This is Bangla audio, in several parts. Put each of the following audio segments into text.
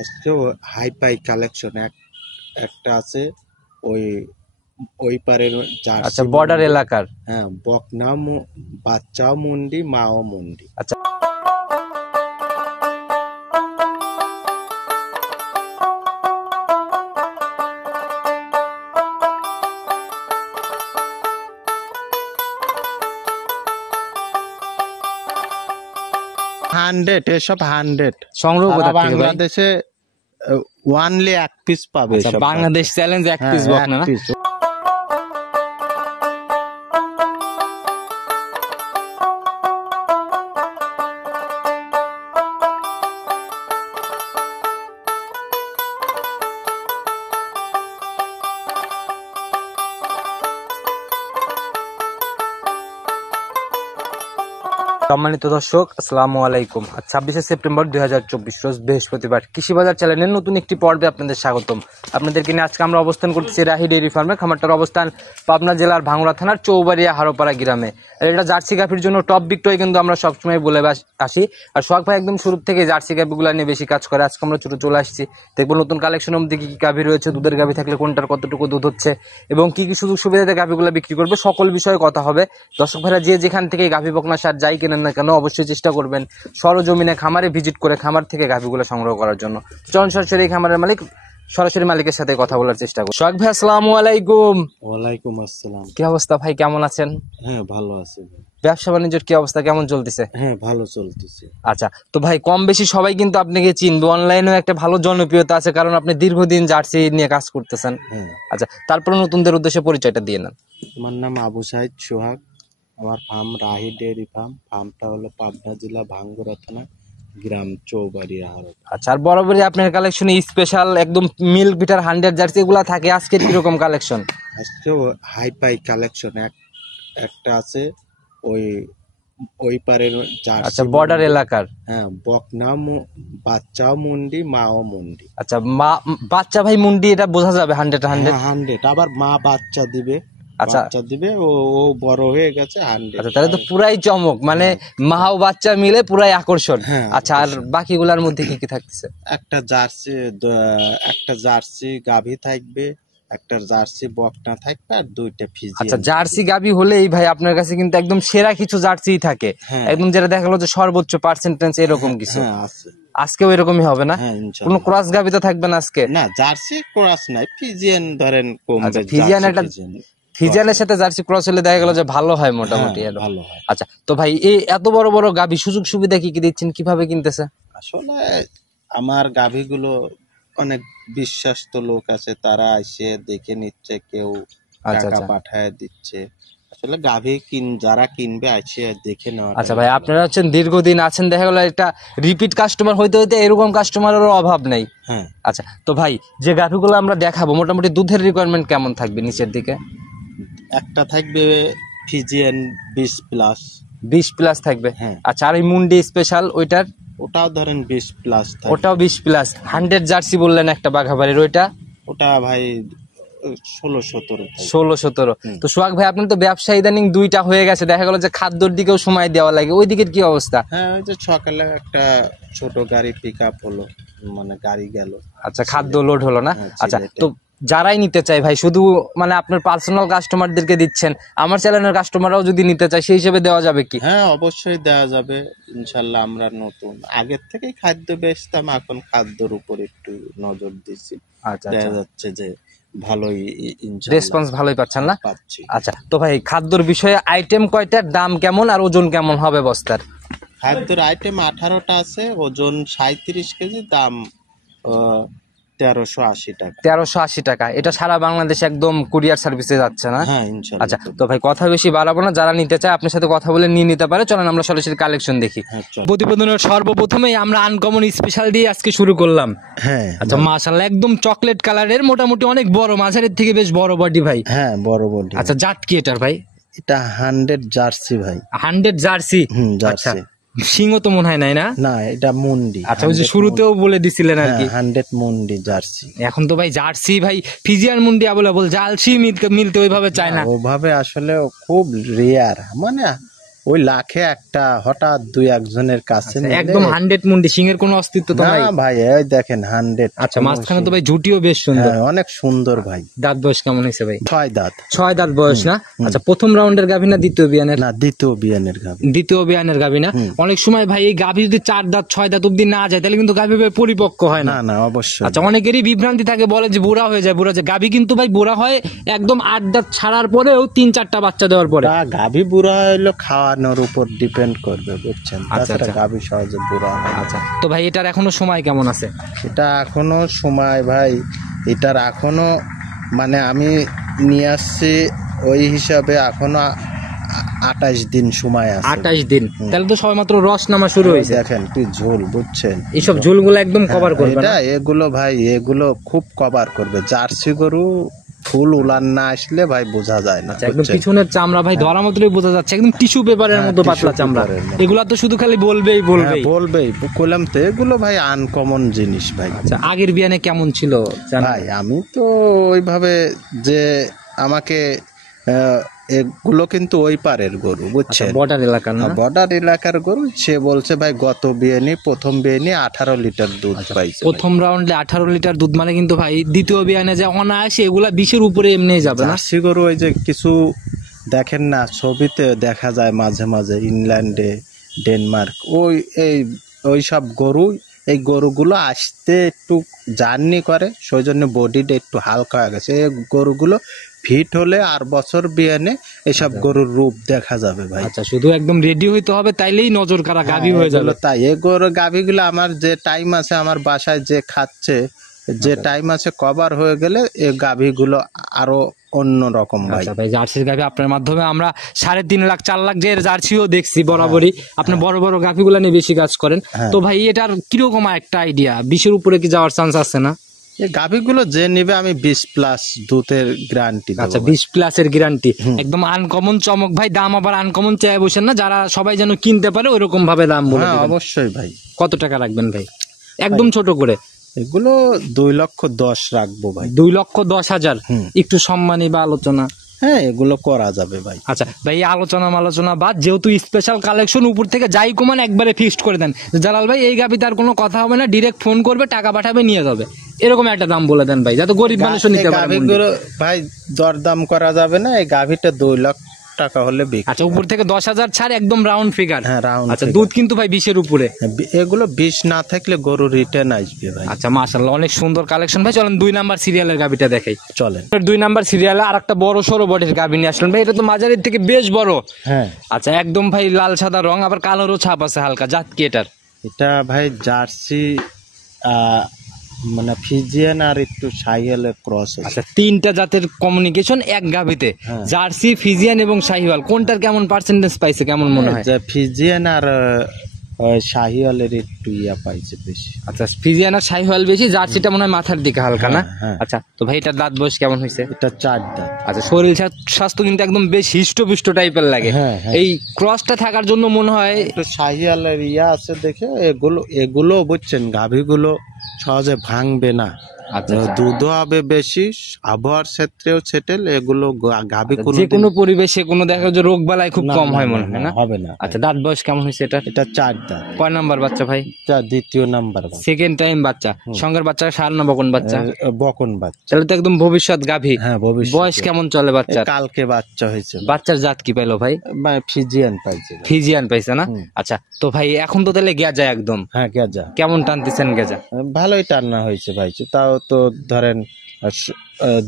আজকে হাই পাই কালেকশন একটা আছে ওই ওই পারের জার্সি। আচ্ছা, বর্ডার এলাকার। হ্যাঁ, বকনাও বাচ্চাও মুন্ডি, মাও মুন্ডি। আচ্ছা, এসব 100 সংগ্রহ কোথা থেকে ভাই? বাংলাদেশে ওয়ানলি এক পিস পাবে। আচ্ছা, বাংলাদেশ চ্যালেঞ্জ এক পিস বকনা না? সম্মানিত দর্শক, আসসালামু আলাইকুম। 26শে সেপ্টেম্বর 2024 রোজ বৃহস্পতিবার কৃষি বাজার চ্যানেলের নতুন একটি পর্বে আপনাদের স্বাগতম। আপনাদেরকে নিয়ে আজকে আমরা অবস্থান করতেছি রাহি ডেইরি ফার্মে। খামারটার অবস্থান পাবনা জেলার ভাঙ্গুড়া থানার চৌবাড়িয়া হারোপাড়া গ্রামে। আর এটা জার্সি গাভীর জন্য টপ বিক্রয় কিন্তু আমরা সবসময় বলে আসি। আর সোহাগ ভাই একদম শুরু থেকে জার্সি গাভীগুলো নিয়ে বেশি কাজ করে। আজকে আমরা ছোট চলে আসছি, দেখবো নতুন কালেকশনের মধ্যে কি কি গাভী রয়েছে, দুধের গাভী থাকলে কোনটার কতটুকু দুধ হচ্ছে এবং কি কি সুযোগ সুবিধাতে গাভীগুলো বিক্রি করবে, সকল বিষয়ে কথা হবে। দর্শক ভাইরা যে যেখান থেকে গাভী বকনা সার যাই কেনেন না কেন, অবশ্যই চেষ্টা করবেন সরজমিনে খামারে ভিজিট করে খামার থেকে গাভীগুলো সংগ্রহ করার জন্য। চলুন সরাসরি খামারের মালিক সরাসরি মালিকের সাথে কথা বলার চেষ্টা করুন। সোহাগ ভাই, আসসালামু আলাইকুম। ওয়ালাইকুম আসসালাম। কি অবস্থা ভাই, কেমন আছেন? হ্যাঁ, ভালো আছি। ব্যবসা বাণিজ্যের কি অবস্থা, কেমন চলতেছে? হ্যাঁ, ভালো চলতেছে। আচ্ছা, তো ভাই কম বেশি সবাই কিন্তু আপনাকে চিনবে, অনলাইনেও একটা ভালো জনপ্রিয়তা আছে, কারণ আপনি দীর্ঘদিন জার্সি নিয়ে কাজ করতেছেন। হ্যাঁ। আচ্ছা, তারপরে নতুনদের উদ্দেশ্যে পরিচয়টা দিয়ে নেন। আমার নাম আবু সাইদ সোহাগ। আমার ফার্ম রাহি ডেয়ারি ফার্ম। ফার্মটা হলো পাবনা জেলা ভাঙ্গুড়া থানা, গ্রাম চৌবাড়িয়া হারোপাড়া। আচ্ছা, আর বরাবরই আপনার কালেকশনে স্পেশাল একদম মিল্ক বিটার 100 জার্সি এগুলা থাকে। আজকের কিরকম কালেকশন? আজকে হাই পাই কালেকশন একটা আছে ওই পারের জার্সি। আচ্ছা, বর্ডার এলাকার। হ্যাঁ, বকনাও বাচ্চাও মুন্ডি, মাও মুন্ডি। আচ্ছা, বাচ্চা ভাই মুন্ডি, এটা বোঝা যাবে 100 আবার মা বাচ্চা দিবে। আচ্ছা, বাচ্চা দিবে, ও বড় হয়ে গেছে 100। আচ্ছা, তাহলে তো পুরাই চমক, মানে মা ও বাচ্চা মিলে পুরাই আকর্ষণ। হ্যাঁ, আচ্ছা, আর বাকিগুলার মধ্যে কি কি থাকতেছে? একটা জার্সি গাভী থাকবে, একটা জার্সি বকনা থাকবে, আর দুইটা ফিজিয়ান। আচ্ছা, জার্সি গাভী হলেই ভাই আপনার কাছে কিন্তু একদম সেরা কিছু জার্সি থাকে, একদম যেটা দেখা গেল যে সর্বোচ্চ পার্সেন্টেজ এরকম কিছু। হ্যাঁ, আছে। আজকেও এরকমই হবে না? হ্যাঁ, কোনো ক্রস গাভী তো থাকবে না আজকে? না, জার্সি ক্রস নাই, ফিজিয়ান ধরেন কম। আচ্ছা, ফিজিয়ানের সাথে জার্সি ক্রস হলে দেখা গেল যে ভালো হয় মোটামুটি। ভালো হয়। আচ্ছা, তো ভাই এই এত বড় বড় গাভী সুযোগ সুবিধা কি কি দিচ্ছেন, কিভাবে কিনতেছে? আসলে আমার গাভীগুলো অনেক বিশ্বস্ত লোক আছে, তারা এসে দেখে নিচ্ছে, কেউ টাকা পাঠায় দিচ্ছে। আসলে গাভী যারা কিনবে আসে দেখে নেওয়া। আচ্ছা ভাই, আপনারা হচ্ছেন দীর্ঘদিন আছেন, দেখা গেল একটা রিপিট কাস্টমার হইতে হইতে এরকম কাস্টমারেরও অভাব নেই। হ্যাঁ। আচ্ছা, তো ভাই যে গাভীগুলো আমরা দেখাবো মোটামুটি দুধের রিকোয়ারমেন্ট কেমন থাকবে নিচের দিকে? একটা থাকবে ফিজিয়ান 20+। 20+ থাকবে। হ্যাঁ। আচ্ছা, আর এই মুন্ডি স্পেশাল ওইটার? ওটাও ধরেন 20+। ওটাও 20+। 100 জার্সি বললেন একটা বাঘাবাড়ির, ওটা ভাই 16-17। 16-17। তো সোহাগ ভাই, আপনার তো ব্যবসা ইদানিং দুইটা হয়ে গেছে, দেখা গেল যে খাদ্যর দিকেও সময় দেওয়া লাগে, ওই দিকের কি অবস্থা? হ্যাঁ, ওই যে সকালে একটা ছোট গাড়ি পিক আপ হলো, মানে গাড়ি গেল। আচ্ছা, খাদ্য লোড হলো না? আচ্ছা, তো যারাই নিতে চায় ভাই, শুধু মানে আপনার পার্সোনাল কাস্টমারদেরকে দিচ্ছেন, আমার চ্যানেলের কাস্টমাররাও যদি নিতে চায় সেই হিসেবে দেওয়া যাবে কি? হ্যাঁ, অবশ্যই দেওয়া যাবে ইনশাল্লাহ। আমরা নতুন, আগের থেকেই খাদ্য বেচতাম, এখন খাদ্যর উপর একটু নজর দিচ্ছি। আচ্ছা, দেখা যাচ্ছে যে ভালোই রেসপন্স ভালোই পাচ্ছেন না? পাচ্ছি। আচ্ছা, তো ভাই খাদ্যর বিষয়ে আইটেম কয়টার, দাম কেমন, আর ওজন কেমন হবে বস্তার? খাদ্যের আইটেম 18টা আছে, ওজন 37 কেজি, দাম 1380 টাকা। 1380 টাকা। এটা সারা বাংলাদেশে একদম কুরিয়ার সার্ভিসে যাচ্ছে না? হ্যাঁ, ইনশাআল্লাহ। আচ্ছা, তো ভাই কথা বেশি বাড়াবো না, যারা নিতে চায় আপনার সাথে কথা বলে নিয়ে নিতে পারে। চলেন আমরা সরাসরি কালেকশন দেখি। প্রতিবেদনের সর্বপ্রথমেই আমরা আনকমন স্পেশাল দিয়ে আজকে শুরু করলাম। হ্যাঁ। আচ্ছা, মাশাআল্লাহ, একদম চকলেট কালারের, মোটামুটি অনেক বড়, মাঝারির থেকে বেশ বড় বডি ভাই। হ্যাঁ, বড় বডি। আচ্ছা, জাত কি এটার ভাই? এটা 100 জার্সি ভাই। 100 জার্সি? জার্সি। সিংহ তো মনে হয় নাই না? না, এটা মুন্ডি। আচ্ছা, ওই যে শুরুতেও বলে দিছিলেন আর কি, 100 মুন্ডি জার্সি। এখন তো ভাই জার্সি ভাই ফিজিয়ান মুন্ডি অ্যাভেলেবল, জার্সি মিলতে ওইভাবে চায় না। ওইভাবে আসলে খুব রেয়ার, মানে ওই লাখে একটা হঠাৎ দুই একজনের কাছে নিলে- একদম 100 মুন্ডি, সিংহের কোনো অস্তিত্ব তো নাই না ভাই, এই দেখেন 100। আচ্ছা, মাঝখানে তো ভাই ঝুটিও বেশ সুন্দর। অনেক সুন্দর ভাই। দাঁত বয়স কেমন হয়েছে ভাই? 6 দাঁত। 6 দাঁত বয়স না? আচ্ছা, প্রথম রাউন্ডের গাভী না দ্বিতীয় বিয়ানের? না, দ্বিতীয় বিয়ানের গাভী। দ্বিতীয় বিয়ানের গাভী না? অনেক সময় ভাই এই গাভী যদি 4 দাঁত 6 দাঁত অব্দি না যায় তাহলে কিন্তু গাভী ভাই পরিপক্ক হয় না। না না, অবশ্যই। আচ্ছা, অনেকেরই বিভ্রান্তি থাকে, বলে যে বুড়া হয়ে যায়, বুড়া যায়। গাভী কিন্তু ভাই বুড়া হয় একদম 8 দাঁত ছাড়ার পরেও 3-4টা বাচ্চা দেওয়ার পরে। গাভী বুড়া হইলো খাওয়ানোর উপর ডিপেন্ড করবে, বুঝছেন? আচ্ছা, তাছাড়া আচ্ছা। গাভী সহজে বুড়া হয় না। আচ্ছা, তো ভাই এটার এখনো সময় কেমন আছে? এটা এখনো সময় ভাই, এটার এখনো মানে আমি নিয়ে আসছি ওই হিসাবে এখনো 28 দিন সময় আছে। 28 দিন? তাহলে তো সবেমাত্র রস নামা শুরু হয়েছে। দেখেন কি ঝোল, বুঝছেন? এইসব ঝোলগুলো একদম কভার করবে না? এগুলো ভাই, এগুলো খুব কভার করবে। জার্সি গরু ফুল উলান না আসলে ভাই বোঝা যায় না। আচ্ছা, একদম পিছনের চামড়া ভাই ধরা মাত্রই বোঝা যাচ্ছে, একদম টিস্যু পেপারের মতো পাতলা চামড়া। এগুলা তো শুধু খালি বলবেই বলবেই কইলাম তো, এগুলো ভাই আনকমন জিনিস ভাই। আচ্ছা, আগের বিয়ানে কেমন ছিল ভাই? আমি তো ওইভাবে যে আমাকে এগুলো কিন্তু ওই পারের গরু, বুঝছেন? বর্ডার এলাকার না? বর্ডার এলাকার গরু। সে বলছে ভাই গত বিয়ানি, প্রথম বিয়ানি 18 লিটার দুধ পাইছে। প্রথম রাউন্ডে 18 লিটার দুধ, মানে কিন্তু ভাই দ্বিতীয় বিয়ানে যে অনায়াসে এগুলা 20-এর উপরে এমনি যাবে না? জার্সি গরু ওই যে কিছু দেখেন না ছবিতে দেখা যায় মাঝে মাঝে, ইংল্যান্ডে, ডেনমার্ক, ওই সব গরু, এই গরুগুলো আসতে একটু জার্নি করে, সেই জন্য বডিটা একটু হালকা হয়ে গেছে। এই গরুগুলো ফিট হলে আর বছর বিয়ানে এসব গরুর রূপ দেখা যাবে ভাই। আচ্ছা, শুধু একদম রেডি হইতে হবে, তাইলেই নজর কাড়া গাভী হয়ে যাবে। তাই এই গরু গাভীগুলো আমার যে টাইম আছে, আমার বাসায় যে খাচ্ছে, যে টাইম আছে কভার হয়ে গেলে এই গাভীগুলো আরো অন্য রকম ভাই। আচ্ছা ভাই, জার্সির গাভী আপনার মাধ্যমে আমরা 3.5 লাখ 4 লাখ যে জার্সিও দেখছি বরাবরই। আপনি বড় বড় গাভীগুলো নিয়ে বেশি কাজ করেন, তো ভাই এটার কিরকম একটা আইডিয়া, 20-এর উপরে কি যাওয়ার চান্স আছে না? এই গাভীগুলো যে নিবে আমি 20+ দুধের গ্যারান্টি দেব। আচ্ছা, 20+ এর গ্যারান্টি, একদম আনকমন চমক ভাই। দাম আবার আনকমন চাই বসেন না, যারা সবাই যেন কিনতে পারে ওইরকম ভাবে দাম বলে দিবেন। অবশ্যই ভাই। কত টাকা রাখবেন ভাই একদম ছোট করে? এগুলো 2,10,000 রাখবো ভাই। 2,10,000? একটু সম্মানী বা আলোচনা? হ্যাঁ, এগুলো করা যাবে ভাই। আচ্ছা ভাই, আলোচনা বাদ, যেহেতু স্পেশাল কালেকশন, উপর থেকে যাই কমান একবারে ফিক্সড করে দেন। জালাল ভাই এই গাভী তার কোনো কথা হবে না, ডিরেক্ট ফোন করবে, টাকা পাঠাবে, নিয়ে যাবে, এরকম একটা দাম বলে দেন ভাই, যাতে গরিব মানুষও নিতে পারে। গাভীগুলো ভাই দরদাম করা যাবে না, এই গাভীটা 2 লাখ টাকা হলে বিক্রি। আচ্ছা, উপর থেকে 10,000 ছাড়, একদম রাউন্ড ফিগার? হ্যাঁ, রাউন্ড। আচ্ছা, দুধ কিন্তু ভাই 20-এর উপরে? এগুলো 20 না থাকলে গরু রিটার্ন আসবে ভাই। আচ্ছা, মাশাআল্লাহ, অনেক সুন্দর কালেকশন ভাই। চলেন 2 নাম্বার সিরিয়ালের গাভীটা দেখাই। চলেন। 2 নাম্বার সিরিয়ালে আর একটা বড় সরো বডির গাভী নিয়ে আসলেন ভাই। এটা তো মাঝারির থেকে বেশ বড়। হ্যাঁ। আচ্ছা, একদম ভাই লাল সাদা রং, আবার কালোরও ছাপ আছে হালকা। জাত কি এটার? এটা ভাই জার্সি, মানে ফিজিয়ান আর একটু শাহিওয়ালের ক্রস। আচ্ছা, 3টা জাতের কমিউনিকেশন এক গাভীতে, জার্সি, ফিজিয়ান এবং শাহিওয়াল। কোনটার কেমন পার্সেন্টেজ পাইছে, কেমন মনে হয়? যে ফিজিয়ান আর শাহিওয়ালের একটু পাইছে বেশি। আচ্ছা, ফিজিয়ান আর শাহিওয়াল বেশি, জার্সিটা মনে হয় মাথার দিকে হালকা না? আচ্ছা, তো ভাই এটার দাঁত বয়স কেমন হয়েছে? এটা 4 দাঁত। আচ্ছা, শরীর স্বাস্থ্য কিন্তু একদম বেশ হিষ্টপুষ্ট টাইপের লাগে। এই ক্রসটা থাকার জন্য মনে হয় শাহিওয়ালের আছে দেখে, এগুলো বুঝছেন, গাভীগুলো সহজে ভাঙবে না। আচ্ছা, দুধও হবে বেশি, আবহাওয়ার ক্ষেত্রেও সেটেল। এগুলো গাভী যে কোনো পরিবেশে কোনো দেখা যায় রোগ বালাই খুব কম হয় মনে হয় না? হবে না। আচ্ছা, দাঁত বয়স কেমন হয়েছে এটা? এটা 4 দাঁত। কয় নাম্বার বাচ্চা ভাই? দ্বিতীয় নাম্বার। সেকেন্ড টাইম বাচ্চা? সঙ্গের বাচ্চা সার না বকন বাচ্চা? বকন বাচ্চা। তাহলে তো একদম ভবিষ্যৎ গাভী। হ্যাঁ, ভবিষ্যৎ। বয়স কেমন চলে বাচ্চার? কালকে বাচ্চা হয়েছে। বাচ্চার জাত কি পাইলো ভাই? ফিজিয়ান পাইছে। ফিজিয়ান পাইছে না? আচ্ছা, তো ভাই এখন তো তাহলে গেজা একদম? হ্যাঁ, গেজা। কেমন টানতেছেন গেজা? ভালোই টানা হয়েছে ভাই, তাও তো ধরেন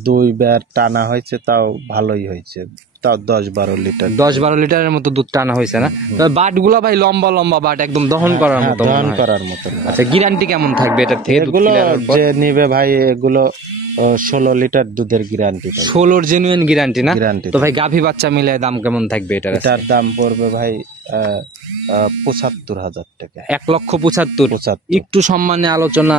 2 বার টানা হয়েছে, তাও ভালোই হয়েছে, তাও 10-12 লিটার। 10-12 লিটারের মতো দুধ টানা হয়েছে না? বাট গুলো ভাই লম্বা লম্বা বাট, একদম দহন করার মতো। দহন করার মতো। আচ্ছা, গ্যারান্টি কেমন থাকবে এটার থেকে? এগুলো যে নিবে ভাই, এগুলো 16 লিটার দুধের গ্যারান্টি। 16-র জেনুইন গ্যারান্টি না? গ্যারান্টি। তো ভাই গাভী বাচ্চা মিলে দাম কেমন থাকবে এটার? এটার দাম পড়বে ভাই 75,000 টাকা। 1,75,000? একটু সম্মানে আলোচনা?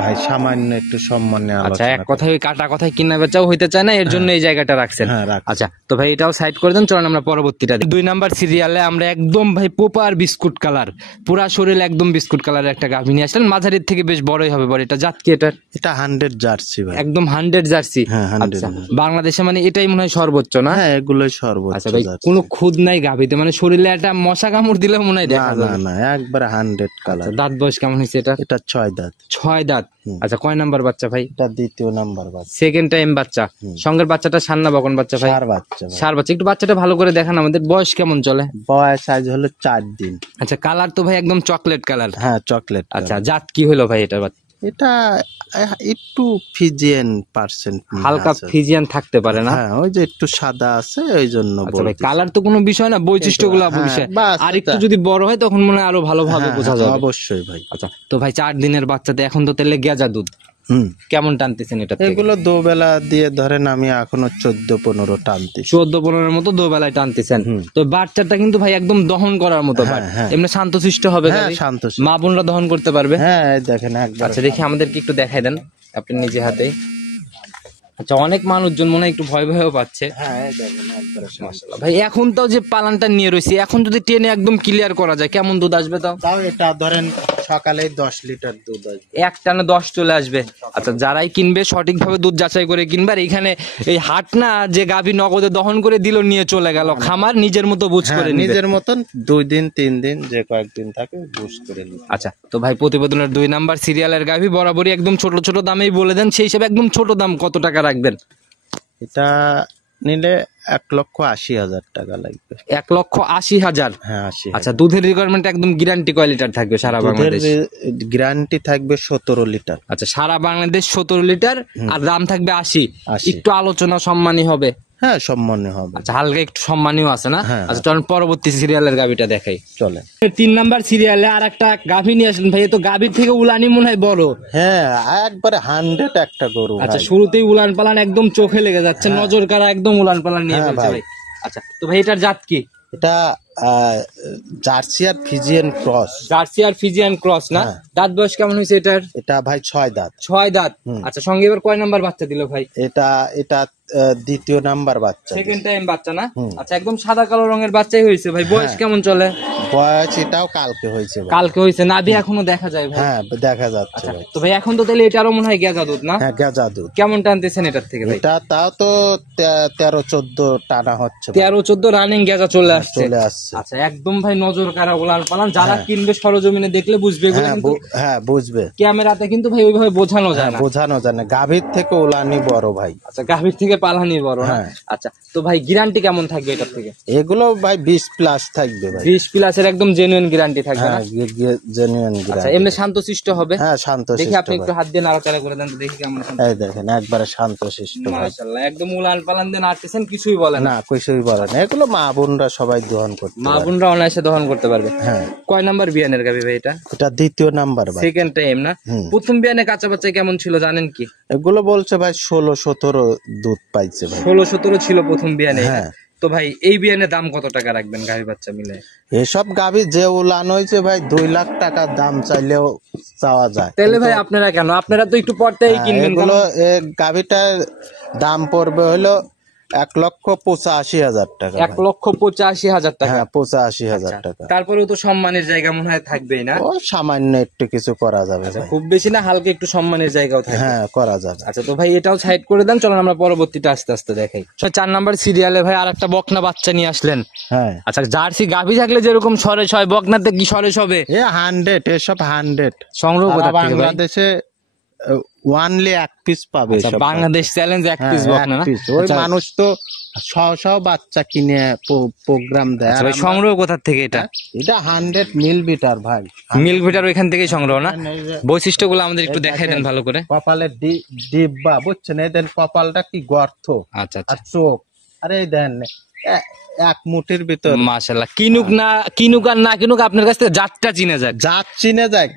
ভাই সামান্য একটু সম্মানে আচ্ছা, আলোচনা এক কথায় ওই কাটা কথায় কিনা বেচাও হইতে চায় না, এর জন্য এই জায়গাটা রাখছেন। হ্যাঁ, রাখছি। আচ্ছা, তো ভাই এটাও সাইড করে দেন, চলেন আমরা পরবর্তীটা দেখি। 2 নাম্বার সিরিয়ালে আমরা একদম ভাই প্রপার বিস্কুট কালার, পুরা শরীর একদম বিস্কুট কালারের একটা গাভী নিয়ে আসলেন, মাঝারির থেকে বেশ বড়ই হবে বড়। এটা জাত কি এটার? এটা 100 জার্সি ভাই। একদম 100 জার্সি। হ্যাঁ, 100 আচ্ছা, বাংলাদেশে মানে এটাই মনে হয় সর্বোচ্চ না? হ্যাঁ, এগুলোই সর্বোচ্চ আচ্ছা ভাই, জার্সি। কোনো খুদ নাই গাভীতে, মানে শরীরে একটা মশা কামড় দিলেও মনে হয় দেখা না যাবে। না, একবারে 100 কালার। আচ্ছা, দাঁত বয়স কেমন হয়েছে এটা? এটা 6 দাঁত। 6 দাঁত। আচ্ছা, কয় নাম্বার বাচ্চা ভাই? এটা দ্বিতীয় নাম্বার বাচ্চা। সেকেন্ড টাইম বাচ্চা। সঙ্গের বাচ্চাটা সার না বকন বাচ্চা ভাই? ষাঁড় বাচ্চা ভাই। সার বাচ্চা। একটু বাচ্চাটা ভালো করে দেখান আমাদের, বয়স কেমন চলে? বয়স আজ হলো 4 দিন। আচ্ছা, কালার তো ভাই একদম চকলেট কালার। হ্যাঁ, চকলেট। আচ্ছা, জাত কি হলো ভাই এটার বাচ্চা? এটা একটু ফিজিয়ান পার্সেন্ট, হালকা ফিজিয়ান থাকতে পারে না? হ্যাঁ, ওই যে একটু সাদা আছে ওই জন্য। আচ্ছা ভাই, কালার তো কোনো বিষয় না, বৈশিষ্ট্যগুলো বিষয়। আর একটু যদি বড় হয় তখন মনে হয় আরো ভালোভাবে বোঝা যাবে। অবশ্যই ভাই। আচ্ছা, তো ভাই 4 দিনের বাচ্চাতে এখন তো তেলে গেজা দুধ, কেমন টানতেছেন এটা? এগুলো দুবেলা দিয়ে ধরেন আমি এখনো 14-15 টানতে। 14-15 মতো দুবেলায় টানতেছেন। তো বাচ্চাটা কিন্তু ভাই একদম দহন করার মতো, এমনি শান্তশিষ্ট হবে, শান্তশিষ্ট। মা বোনরা দহন করতে পারবে। হ্যাঁ, দেখেন একবার। আচ্ছা, দেখি আমাদেরকে একটু দেখাই দেন আপনি নিজে হাতে। আচ্ছা, অনেক মানুষজন মনে হয় একটু ভয় ভয়ও পাচ্ছে। হ্যাঁ, দেখেন একবার। মাশাআল্লাহ ভাই, এখন তো যে পালানটা নিয়ে রয়েছে, এখন যদি টেনে একদম ক্লিয়ার করা যায় কেমন দুধ আসবে? তাও এটা ধরেন সকালে 10 লিটার দুধ আসবে, এক টানে 10 চলে আসবে। আচ্ছা, যারাই কিনবে সঠিকভাবে দুধ যাচাই করে কিনবে। আর এখানে এই হাট না যে গাভী নগদে দহন করে দিল নিয়ে চলে গেল, খামার নিজের মতো বুঝ করে নিবে। নিজের মতন 2 দিন 3 দিন যে কয়েকদিন থাকে বুঝ করে নিবে। আচ্ছা, তো ভাই প্রতিবেদনের 2 নাম্বার সিরিয়ালের গাভী বরাবরই একদম ছোট ছোট দামেই বলে দেন, সেই হিসাবে একদম ছোট দাম কত টাকা রাখবেন? এটা নিলে 1,80,000 টাকা লাগবে। 1,80,000? হ্যাঁ, 80। আচ্ছা, দুধের রিকোয়ারমেন্ট একদম গ্যারান্টি কয় লিটার থাকবে সারা বাংলাদেশ? গ্যারান্টি থাকবে 17 লিটার। আচ্ছা, সারা বাংলাদেশ 17 লিটার, আর দাম থাকবে 80। 80। একটু আলোচনা সম্মানী হবে? হ্যাঁ, সম্মান্য হবে। আচ্ছা, হালকা একটু সম্মানীয় আছে না? হ্যাঁ। আচ্ছা, চলুন পরবর্তী সিরিয়ালের গাভীটা দেখাই। চলে। 3 নাম্বার সিরিয়ালে আর একটা গাভী নিয়ে আসলেন ভাই, তো গাভীর থেকে উলানি মনে হয় বড়। হ্যাঁ, একবারে 100 একটা গরু। আচ্ছা, শুরুতেই উলান পালান একদম চোখে লেগে যাচ্ছে, নজর কাড়া একদম উলান পালান নিয়ে ফেলছে ভাই। আচ্ছা, তো ভাই এটার জাত কি? এটা জার্সি আর ফিজিয়ান ক্রস। জার্সি আর ফিজিয়ান ক্রস না? দাঁত বয়স কেমন হয়েছে এটার? এটা ভাই 6 দাঁত। 6 দাঁত। আচ্ছা, সঙ্গে এবার কয় নাম্বার বাচ্চা দিল ভাই? এটা দ্বিতীয় নাম্বার বাচ্চা। সেকেন্ড টাইম বাচ্চা না? আচ্ছা, একদম সাদা কালো রঙের বাচ্চাই হয়েছে ভাই। বয়স কেমন চলে? বয়স এটাও কালকে হয়েছে। কালকে হয়েছে, নাভি এখনো দেখা যায় ভাই? হ্যাঁ, দেখা যাচ্ছে ভাই। তো ভাই এখন তো তাহলে এটারও মনে হয় গেজা দুধ না? হ্যাঁ, গেজা দুধ। কেমন টানতেছেন এটার থেকে ভাই? এটা তাও তো 13-14 টানা হচ্ছে। 13-14 রানিং গেজা চলে আসছে। আচ্ছা, একদম ভাই নজর কাড়া উলান পালান, যারা কিনবে সরজমিনে দেখলে বুঝবে। হ্যাঁ, বুঝবে। ক্যামেরাতে কিন্তু ভাই ওইভাবে বোঝানো যায় না। বোঝানো যায় না। গাভীর থেকে উলানি বড় ভাই। আচ্ছা, গাভীর থেকে পালানি বড় না? আচ্ছা, তো ভাই গ্যারান্টি কেমন থাকবে এটার থেকে? এগুলো ভাই 20 প্লাস থাকবে ভাই। 20 প্লাসের একদম জেনুইন গ্যারান্টি থাকবে না? জেনুইন আচ্ছা, গ্যারান্টি। এমনি শান্তশিষ্ট হবে? হ্যাঁ, শান্তশিষ্ট। দেখি আপনি একটু হাত দিয়ে নাড়াচাড়া করে দেন তো দেখি কেমন। এই দেখেন একবারে শান্তশিষ্ট ভাই। মাশাআল্লাহ, একদম উলান পালান দিয়ে নাড়তেছেন, কিছুই বলে না? না, কিছুই বলে না। এগুলো মা বোনরা সবাই দহন করতে মা বোনরা অনায়াসে দহন করতে পারবে। হ্যাঁ। কয় নাম্বার বিয়ানের গাভী ভাই এটা? এটা দ্বিতীয় নাম্বার ভাই। সেকেন্ড টাইম না? প্রথম বিয়ানে কাঁচা বাচ্চা কেমন ছিল জানেন কি? এগুলো বলছে ভাই 16-17 দুধ পাইছে ভাই। 16-17 ছিল প্রথম বিয়ানে। হ্যাঁ। তো ভাই এই বিয়ানে দাম কত টাকা রাখবেন গাভী বাচ্চা মিলে? এসব গাভী যে উলান হয়েছে ভাই 2 লাখ টাকা দাম চাইলেও চাওয়া যায়। তাহলে ভাই আপনারা কেন? আপনারা তো একটু পড়তেই কিনবেন। এগুলো গাভীটার দাম পড়বে হলো 1,85,000 টাকা। 1,85,000 টাকা? হ্যাঁ, 85,000 টাকা। তারপরেও তো সম্মানের জায়গা মনে হয় থাকবেই না? ও সামান্য একটু কিছু করা যাবে ভাই। খুব বেশি না, হালকা একটু সম্মানের জায়গাও থাকে। হ্যাঁ, করা যাবে। আচ্ছা, তো ভাই এটাও সাইড করে দেন, চলুন আমরা পরবর্তীটা আস্তে আস্তে দেখাই। 4 নাম্বার সিরিয়ালে ভাই আর একটা বকনা বাচ্চা নিয়ে আসলেন। হ্যাঁ। আচ্ছা, জার্সি গাভী থাকলে যেরকম সরেস হয়, বকনাতে কি সরেস হবে? 100 এসব 100 সংগ্রহ কোথা থেকে ভাই? বাংলাদেশে ওয়ানলি 1 পিস পাবে। আচ্ছা, বাংলাদেশ চ্যালেঞ্জ 1 পিস বকনা না? ওই মানুষ তো শহ বাচ্চা কিনে প্রোগ্রাম দেয়। আচ্ছা ভাই, সংগ্রহ কোথা থেকে এটা? এটা 100 মিল বিটার ভাই। মিল্ক ভিটার ওইখান থেকেই সংগ্রহ না? বৈশিষ্ট্যগুলো আমাদের একটু দেখাই দেন ভালো করে। কপালের ডিব্বা বুঝছেন, এই দেন কপালটা কি গর্ত। আচ্ছা আর চোখ, আরে এই দেন এক মুঠির ভিতর। মাশাআল্লাহ, কিনুক আর না কিনুক আপনার কাছ থেকে জাতটা চিনে যায়। জাত চিনে যায়।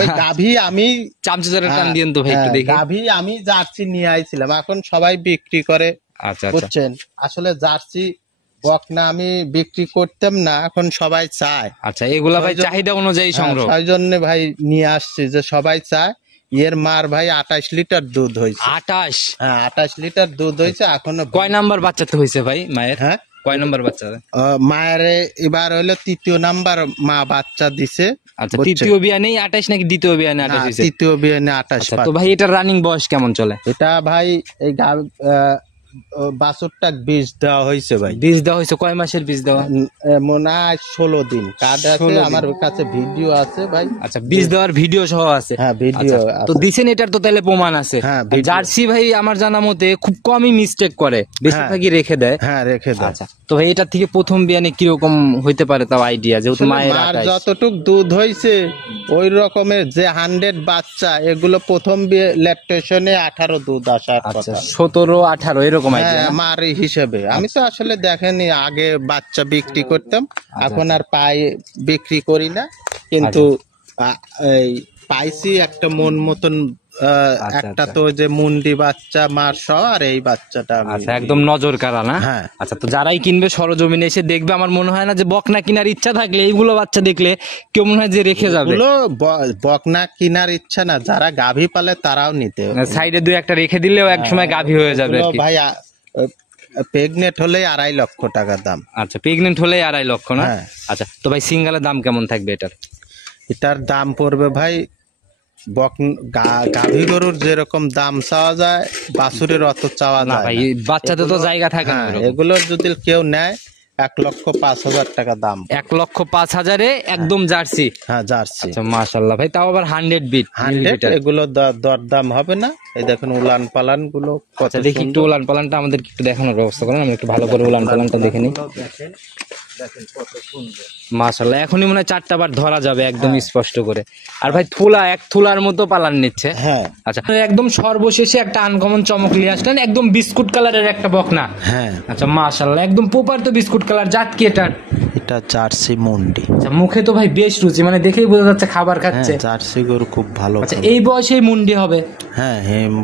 ওই গাভী আমি চামচাচারের টান দিয়েন তো ভাই একটু দেখি। গাভী আমি জার্সি নিয়ে আইছিলাম, এখন সবাই বিক্রি করে। আচ্ছা, বুঝছেন, আসলে জার্সি বকনা আমি বিক্রি করতাম না, এখন সবাই চায়। আচ্ছা, এগুলা ভাই চাহিদা অনুযায়ী সংগ্রহ। সেই জন্য ভাই নিয়ে আসছি যে সবাই চায়। এর মার ভাই 28 লিটার দুধ হয়েছে। 28? হ্যাঁ 28 লিটার দুধ হয়েছে এখনো। কয় নাম্বার বাচ্চা তো হয়েছে ভাই মায়ের? হ্যাঁ কয় নাম্বার বাচ্চা? মায়ের এবার হইলো 3য় নাম্বার মা বাচ্চা দিছে। আচ্ছা, তৃতীয় বিয়ানেই 28 নাকি দ্বিতীয় বিয়ানে 28 হয়েছে? 3য় বিয়ানে 28। তো ভাই এটার রানিং বয়স কেমন চলে? এটা ভাই এই বাছুরটা বীজ দেওয়া হয়েছে ভাই। বীজ দেওয়া হয়েছে? কয় মাসের বীজ দেওয়া? মনে হয় 16 দিন। কার্ড আছে 16 দিন। আমার কাছে, ভিডিও আছে ভাই। আচ্ছা, বীজ দেওয়ার ভিডিও সহ আছে? হ্যাঁ ভিডিও তো দিছেন, এটার তো তাহলে প্রমাণ আছে। হ্যাঁ, জার্সি ভাই আমার জানা মতে খুব কমই মিস্টেক করে, বেশিরভাগই রেখে দেয়। হ্যাঁ রেখে দেয়। আচ্ছা, তো ভাই এটার থেকে প্রথম বিয়ানে কিরকম হইতে পারে তাও আইডিয়া, যেহেতু মায়ের মার 28? যতটুক দুধ হয়েছে ওই রকমের যে 100 বাচ্চা, এগুলো প্রথম ল্যাকটেশনে 18 দুধ আসার আচ্ছা, কথা। 17 18 এরকম আইডিয়া? হ্যাঁ মার হিসেবে। আমি তো আসলে দেখেনি, আগে বাচ্চা বিক্রি করতাম, এখন আর বিক্রি করি না, কিন্তু এই পাইছি একটা মন মতন। একটা তো যে মুন্ডি বাচ্চা মার সহ, আর এই বাচ্চাটা আচ্ছা, একদম নজর কাড়া না? হ্যাঁ। আচ্ছা, তো যারাই কিনবে সরজমিনে এসে দেখবে। আমার মনে হয় না যে বকনা কেনার ইচ্ছা থাকলে এইগুলো বাচ্চা দেখলে কেউ মনে হয় যে রেখে যাবে। বকনা কেনার ইচ্ছা না, যারা গাভী পালে তারাও নিতে সাইডে 2-1টা রেখে দিলেও একসময় গাভী হয়ে যাবে আর কি। ভাই প্রেগনেন্ট হলেই 2.5 লক্ষ টাকা দাম। আচ্ছা, প্রেগনেন্ট হলেই 2.5 লক্ষ না? হ্যাঁ। আচ্ছা, তো ভাই সিঙ্গেলের দাম কেমন থাকবে এটার? এটার দাম পড়বে ভাই, গাভী গরুর যেরকম দাম চাওয়া যায় বাছুরের অত চাওয়া না যায় ভাই, না। বাচ্চাতে তো জায়গা থাকে না। এগুলোর যদি কেউ নেয় 1,05,000 টাকা দাম। 1,05,000-এ একদম জার্সি? হ্যাঁ জার্সি। আচ্ছা, মাশাআল্লাহ ভাই, তাও আবার 100 বিট। 100। এগুলো দরদাম হবে না। এই দেখুন উলান পালান গুলো কত। দেখি একটু উলান পালানটা আমাদের একটু দেখানোর ব্যবস্থা করেন, আমরা একটু ভালো করে উলান পালানটা দেখে নিই। মাশাআল্লাহ, এখনই মনে হয় 4টা বার ধরা যাবে একদম স্পষ্ট করে। আর ভাই এক থুলার মতো পালান নিচ্ছে। হ্যাঁ। আচ্ছা, একদম সর্বশেষে একটা আনকমন চমক নিয়ে আসলেন, একদম বিস্কুট কালারের একটা বকনা। হ্যাঁ। আচ্ছা, মাশাআল্লাহ, একদম প্রপার তো বিস্কুট কালার। জাত কি এটার? এটা জার্সি মুন্ডি। আচ্ছা, মুখে তো ভাই বেশ রুচি, মানে দেখেই বোঝা যাচ্ছে খাবার খাচ্ছে। জার্সি গরু খুব ভালো। আচ্ছা, এই বয়সেই মুন্ডি হবে? হ্যাঁ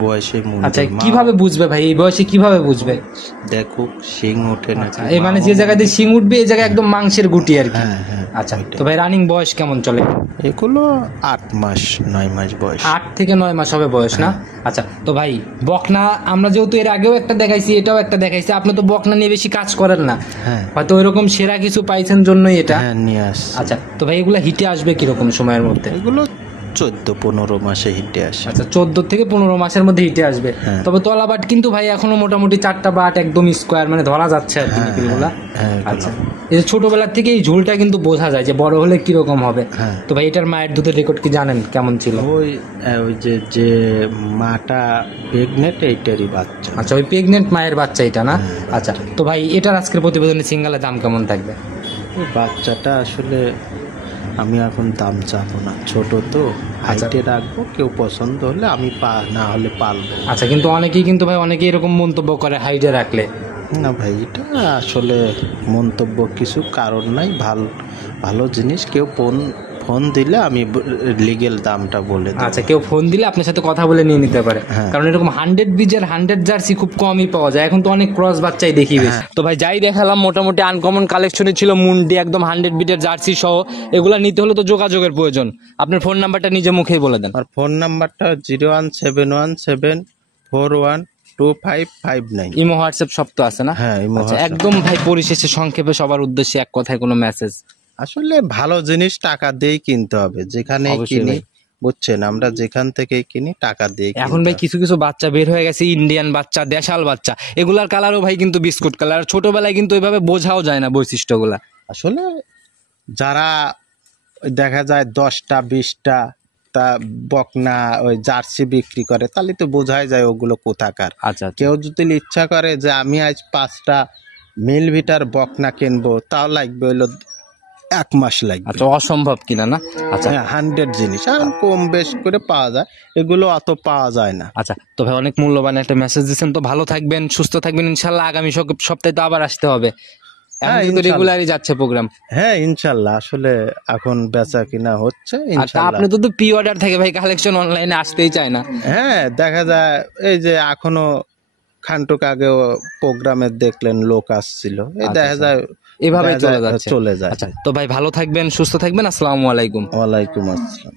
বয়সে মুন্ডি। আচ্ছা, কিভাবে বুঝবে ভাই এই বয়সে, কিভাবে বুঝবে? দেখো শিং ওঠে না। এই মানে যে জায়গায় দিয়ে শিং উঠবে এই জায়গায় একদম মাংসের গুটি আর কি। আচ্ছা, তো ভাই রানিং বয়স কেমন চলে? এগুলো 8 মাস 9 মাস বয়স। 8 থেকে 9 মাস হবে বয়স না? আচ্ছা, তো ভাই বকনা আমরা যেহেতু এর আগেও একটা দেখাইছি, এটাও একটা দেখাইছি, আপনি তো বকনা নিয়ে বেশি কাজ করেন না, হয়তো ওইরকম সেরা কিছু পাইছেন জন্যই এটা নিয়ে আস। আচ্ছা, তো ভাই এগুলা হিটে আসবে কিরকম সময়ের মধ্যে? এগুলো 14-15 মাসে হিটে আসে। আচ্ছা, 14 থেকে 15 মাসের মধ্যে হিটে আসবে। তবে তলা বাট কিন্তু ভাই এখনো মোটামুটি 4টা বাট একদম স্কোয়ার, মানে ধরা যাচ্ছে আর কি নিপিলগুলা। আচ্ছা, এই যে ছোটবেলার থেকে এই ঝুলটা কিন্তু বোঝা যায় যে বড় হলে কিরকম হবে। তো ভাই এটার মায়ের দুধের রেকর্ড কি জানেন কেমন ছিল? ওই যে মাটা প্রেগনেন্ট, এইটারই বাচ্চা। আচ্ছা, ওই প্রেগনেন্ট মায়ের বাচ্চা এটা না? আচ্ছা, তো ভাই এটার আজকের প্রতিবেদনে সিঙ্গেলের দাম কেমন থাকবে? বাচ্চাটা আসলে আমি এখন দাম চাবো না, ছোট তো হাইটে রাখবো, কেউ পছন্দ হলে আমি না হলে পালবো। আচ্ছা, কিন্তু অনেকেই এরকম মন্তব্য করে হাইটে রাখলে। না ভাই, এটা আসলে মন্তব্য কিছু কারণ নাই। ভালো জিনিস কেউ ফোন দিলে আমি লিগেল দামটা বলে দেব। আচ্ছা, কেউ ফোন দিলে আপনার সাথে কথা বলে নিয়ে নিতে পারে, কারণ এরকম 100 বীজের 100 জার্সি খুব কমই পাওয়া যায়। এখন তো অনেক ক্রস বাচ্চাই দেখি বেশি। তো ভাই যাই দেখালাম মোটামুটি আনকমন কালেকশনে ছিল মুন্ডি, একদম 100 বিটের জার্সি সহ। এগুলা নিতে হলে তো যোগাযোগের প্রয়োজন। আপনার ফোন নাম্বারটা নিজে মুখেই বলে দেন। আর ফোন নাম্বারটা 01717412559। ইমো হোয়াটসঅ্যাপ সব তো আছে না? হ্যাঁ, একদম ভাই পরিশেষে সংক্ষেপে সবার উদ্দেশ্যে এক কথায় কোনো মেসেজ? আসলে ভালো জিনিস টাকা দিয়ে কিনতে হবে, যেখানে কিনি বুঝছেন, আমরা যেখান থেকে কিনি টাকা দিয়ে। এখন ভাই কিছু কিছু বাচ্চা বের হয়ে গেছে, ইন্ডিয়ান বাচ্চা, দেশাল বাচ্চা, এগুলার কালারও ভাই কিন্তু বিস্কুট কালার। ছোটবেলায় কিন্তু ওইভাবে বোঝাও যায় না বৈশিষ্ট্যগুলা। আসলে যারা দেখা যায় 10টা 20টা তা বকনা ওই জার্সি বিক্রি করে, তাহলে তো বোঝাই যায় ওগুলো কোথাকার। আচ্ছা, কেউ যদি ইচ্ছা করে যে আমি আজ 5টা মিল ভিটার বকনা কিনবো, তাও লাগবে হইলো 1 মাস লাগবে। আচ্ছা, অসম্ভব কিনা না? আচ্ছা, 100 জিনিস আর কম বেশ করে পাওয়া যায়, এগুলো অত পাওয়া যায় না। আচ্ছা, তো ভাই অনেক মূল্যবান একটা মেসেজ দিচ্ছেন। তো ভালো থাকবেন, সুস্থ থাকবেন ইনশাল্লাহ। আগামী সপ্তাহে তো আবার আসতে হবে, রেগুলারই যাচ্ছে প্রোগ্রাম। হ্যাঁ ইনশাল্লাহ, আসলে এখন বেচা কিনা হচ্ছে ইনশাল্লাহ। আপনি তো প্রি অর্ডার থেকে ভাই কালেকশন অনলাইনে আসতেই চায় না। হ্যাঁ, দেখা যায় এই যে এখনো খানটুক আগেও প্রোগ্রামে দেখলেন লোক আসছিল, এই দেখা যায় এভাবে চলে যায়। আচ্ছা, তো ভাই ভালো থাকবেন, সুস্থ থাকবেন। আসসালামু আলাইকুম। ওয়ালাইকুম আসসালাম।